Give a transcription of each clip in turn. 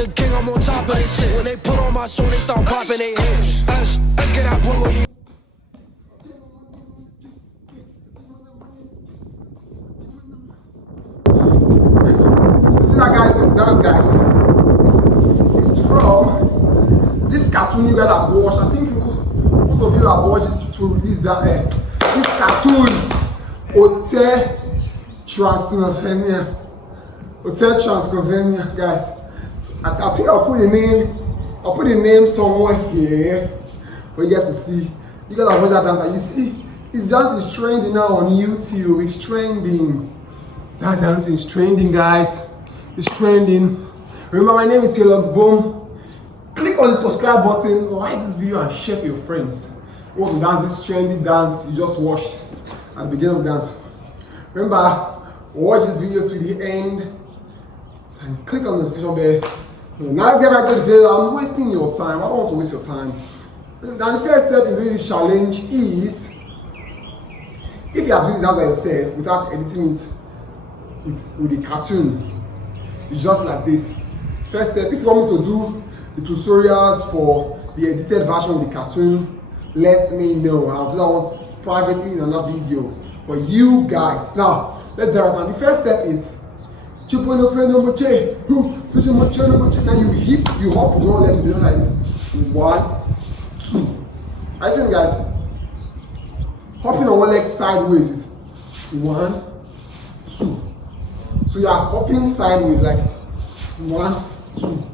the king, I'm on top of this shit. When they put on my song, they start popping their heads. Let's get that boy. See that guys, it's from this cartoon you guys have watched. I think most of you have watched this this cartoon, Hotel Transylvania. Guys. I think I'll put the name somewhere here for you guys to see. You guys have watched that dance, and you see it's trending now on YouTube. It's trending. That dancing is trending, guys. It's trending. Remember, my name is Teoluckzboom. Click on the subscribe button, like this video, and share to your friends. You want to dance this trendy dance you just watched at the beginning of the dance. Remember, watch this video to the end and click on the notification bell. Now, if you right to the video, I'm wasting your time. I don't want to waste your time. Now, the first step in doing this challenge is, if you are doing the dance by yourself without editing it with a cartoon, it's just like this. First step, if you want me to do the tutorials for the edited version of the cartoon, let me know. I'll do that one privately in another video for you guys. Now, let's do it now. The first step is now you hop with one leg to the other like this. 1, 2. I see guys. Hopping on one leg sideways is 1, 2. So you are hopping sideways like 1, 2.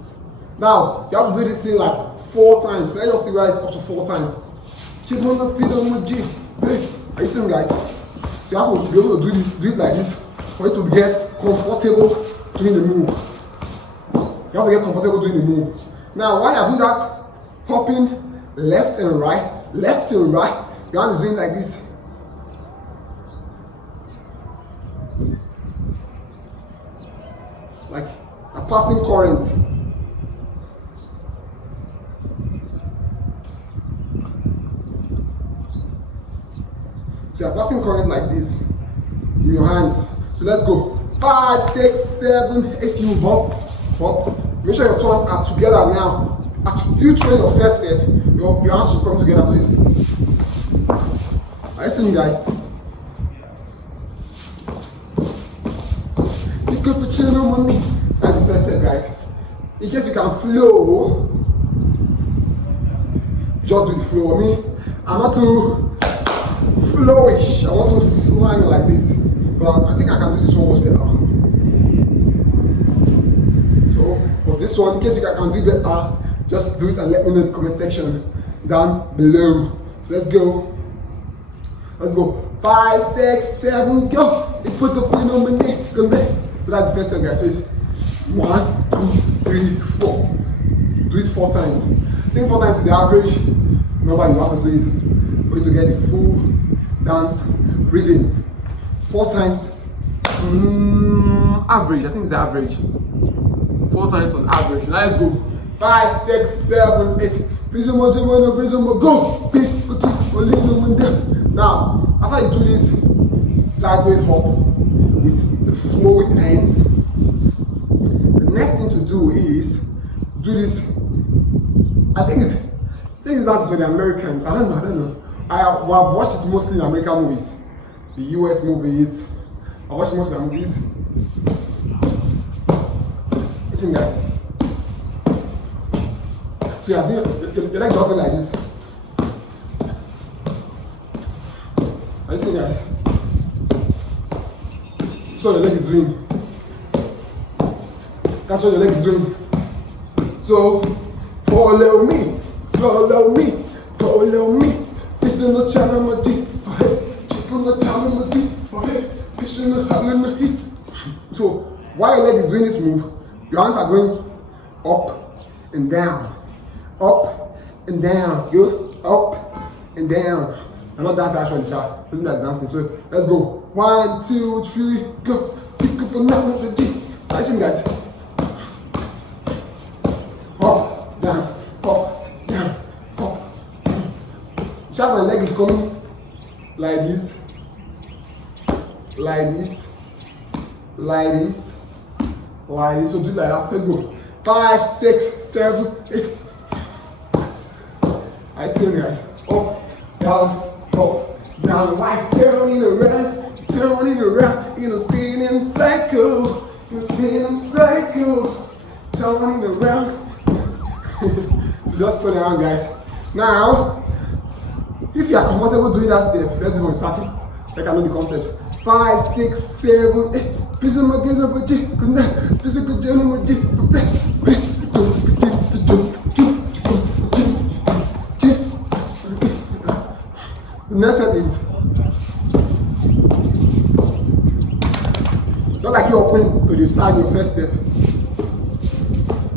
Now you have to do this thing like 4 times. Let's just see where it's up to 4 times. Chip on the feet on the G. Are you seeing, guys? So you have to be able to do it like this for it to get comfortable doing the move. You have to get comfortable doing the move. Now while you're doing that, hopping left and right, your hand is doing like this. Like a passing current. So you're passing current like this in your hands. So let's go. 5, 6, 7, 8. You hop. Make sure your toes are together now. After you train your first step, your hands should come together to it. Are you seeing, guys? That's the first step, guys. In case you can flow, just do the flow. I'm not too flowish. I want to smile like this, but I think I can do this one much better. So, for this one, in case you can do better, just do it and let me know in the comment section down below. So let's go. 5, 6, 7, go. You put the foot on my neck. Go back. So that's the first step, guys. So it's 1, 2, 3, 4. Do it 4 times. I think 4 times is the average number you have to do it for you to get the full dance rhythm. 4 times, average. I think it's the average. 4 times on average. Now let's go. 5, 6, 7, 8. Go. Now, after you do this sideways hop with the flowing hands, the next thing to do is do this. I think that's for the Americans. I don't know. I've watched it mostly in American movies, the US movies. I watch most of the movies. Listen, guys. So you're like walking like this. Are you seeing, guys? That's what your leg is doing. That's what your leg is doing. So follow me. Fish in the channel, my deep. Chip on the channel, my deep. Fish in the channel, my deep. So while your leg is doing this move, your hands are going up and down. Up and down. Good. Up and down. I'm not dancing actually in the shot. I think that's dancing. So let's go. 1, 2, 3, go. Pick up another D. Listen, guys. Up, down, up, down, up. Just my leg is coming like this, like this, like this, like this. So do it like that. Let's go. 5, 6, 7, 8. I still guys. Up, down, right, turning around, in a spinning cycle, turning around. So just turn around, guys. Now, if you are comfortable doing that step, let's go on starting. Like I know the concept. 5, 6, 7, 8. The next step is not like you're opening to the side your first step.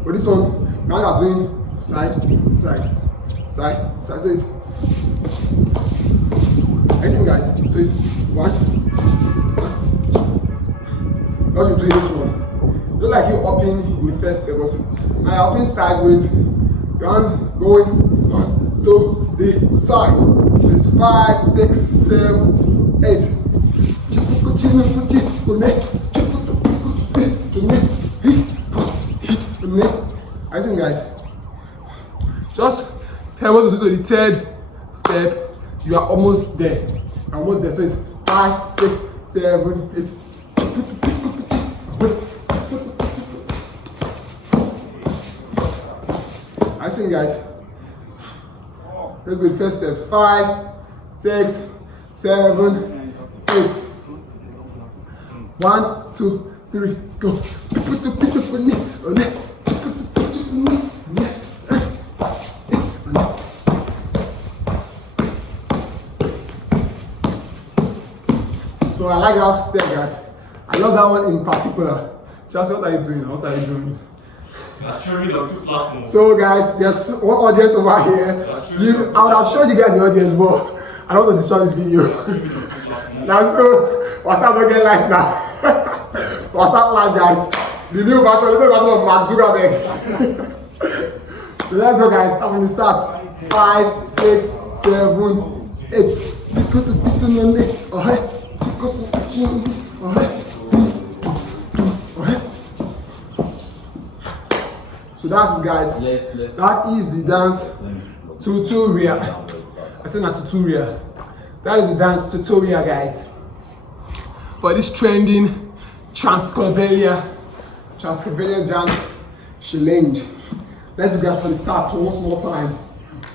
But this one, now you're doing side. So it's, I think guys, so it's 1, 2, 1, 2. Now you do this one. Not like you're opening in the first step, but now you're opening sideways. You're going to the side. So it's 5, 6, 7, 8. I think guys, just tell what to do to the third step. You are almost there. So it's 5, 6, 7, 8. I think guys, let's go to the first step. 5, 6, 7, 8. 1, 2, 3, go. So I like that step, guys. I love that one in particular. Just what are you doing? So guys, there's one audience over here. I would have showed you guys the audience, but I don't want to destroy this video. Let's go. What's up again like now? What's up like guys? The new version of Mark Zuckerberg. So let's go guys, I'm going to start. 5, 6, 7, 8. So that's it guys. That is the dance tutorial. I said not tutorial. That is the dance tutorial guys. For this trending Transylvania dance challenge. Let's do guys for the start once more time.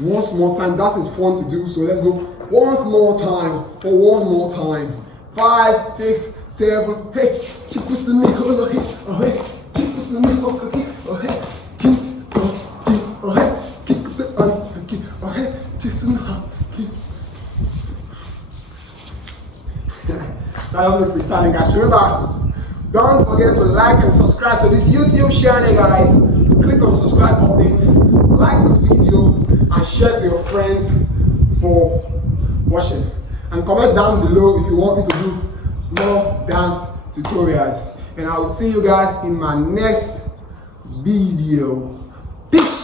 That is fun to do. So let's go once more time. 5, 6, 7, 8. That was me freestyling, guys. Remember, don't forget to like and subscribe to this YouTube channel, guys. Click on the subscribe button, like this video, and share to your friends for watching. And comment down below if you want me to do more dance tutorials. And I will see you guys in my next video. Peace.